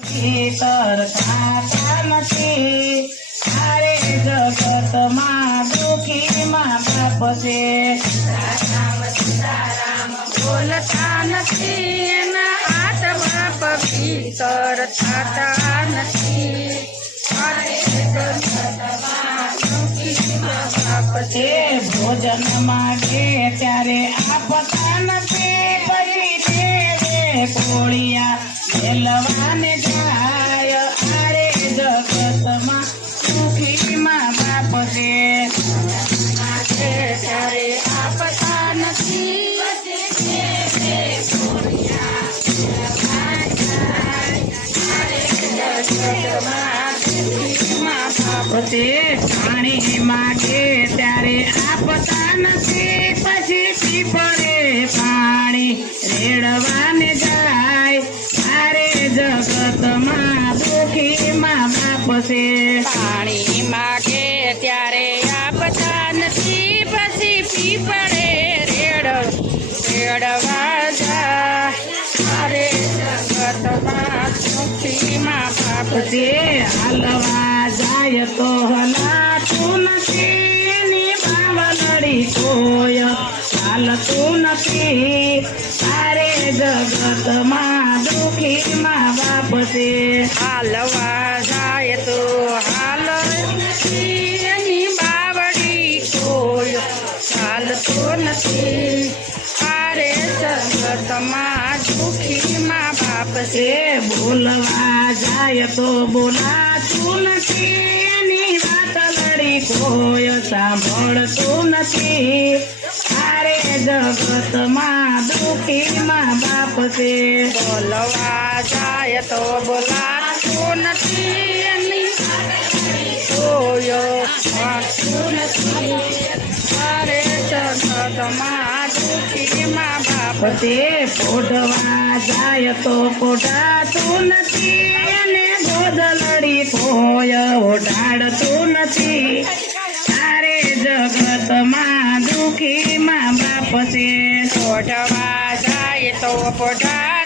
ભીતર ખાતા નથી અરે જગતમાં દુઃખી માં બાપ છે બોલતા નથી એના આત્મા પવિત્ર થતા નથી અરે જગતમાં દુઃખી બાપ છે. એ ભોજન માગે ત્યારે આપતા નથી પછી દેવે કોળિયા મેલવાને જાય આરે જગતમાં સુખીમાં બાપ છે. ત્યારે આપતા નથી. પાણી માગે ત્યારે આપતા નથી. બાપ પછી હાલવા જાય તો હલાતું નથી એની બાવલડી કોઈ હાલતું નથી તારે જગતમાં દુઃખી માં બાપ છે હાલવા જાય તો હાલ નથી એની બાવડી કોઈ ચાલતો નથી અરે જગતમાં દુઃખીમાં બાપ છે એ બોલવા જાય તો બોલાતું નથી એની વાત લડી કોઈ સાંભળતું નથી. તારે જગતમાં દુઃખી માં બાપ છે. બોલવા જાય તો બોલાતું નથી એની કોયો વાંચતું નથી. પછી પોઢવા જાય તો પોઢાતું નથી અને ગોદલડી કોઈ ઓઢાડતું નથી. તારે જગતમાં દુઃખી માં બાપ છે. પોઢવા જાય તો પોઢાતું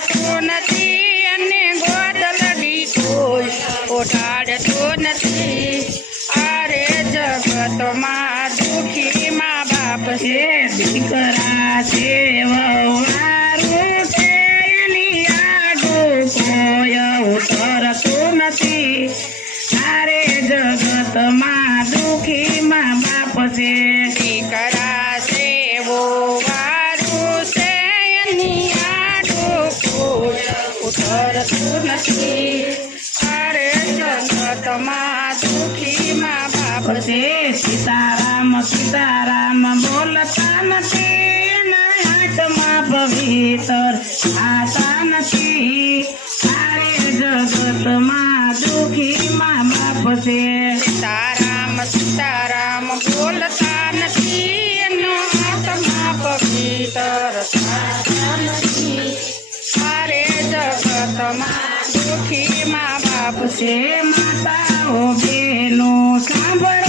છે, દીકરા છે વહુવારું છે, એની આડું કોઈ નથી. તારે જગતમાં દુઃખી બાપ છે, દીકરા છે વો વારું છે, એની આડું કોઈ ઉતરતું નથી. અરે જગતમાં દુઃખીમાં બાપ છે, સીતારામ સીતારામ નથી. તારે જગતમાં દુઃખી માં બાપ છે. સીતારામ સીતારામ બોલતા નથી. એનો આત્મા પવિત્ર તારે જગતમાં દુઃખીમાં બાપ છે. માતાઓ બેનો સાંભળ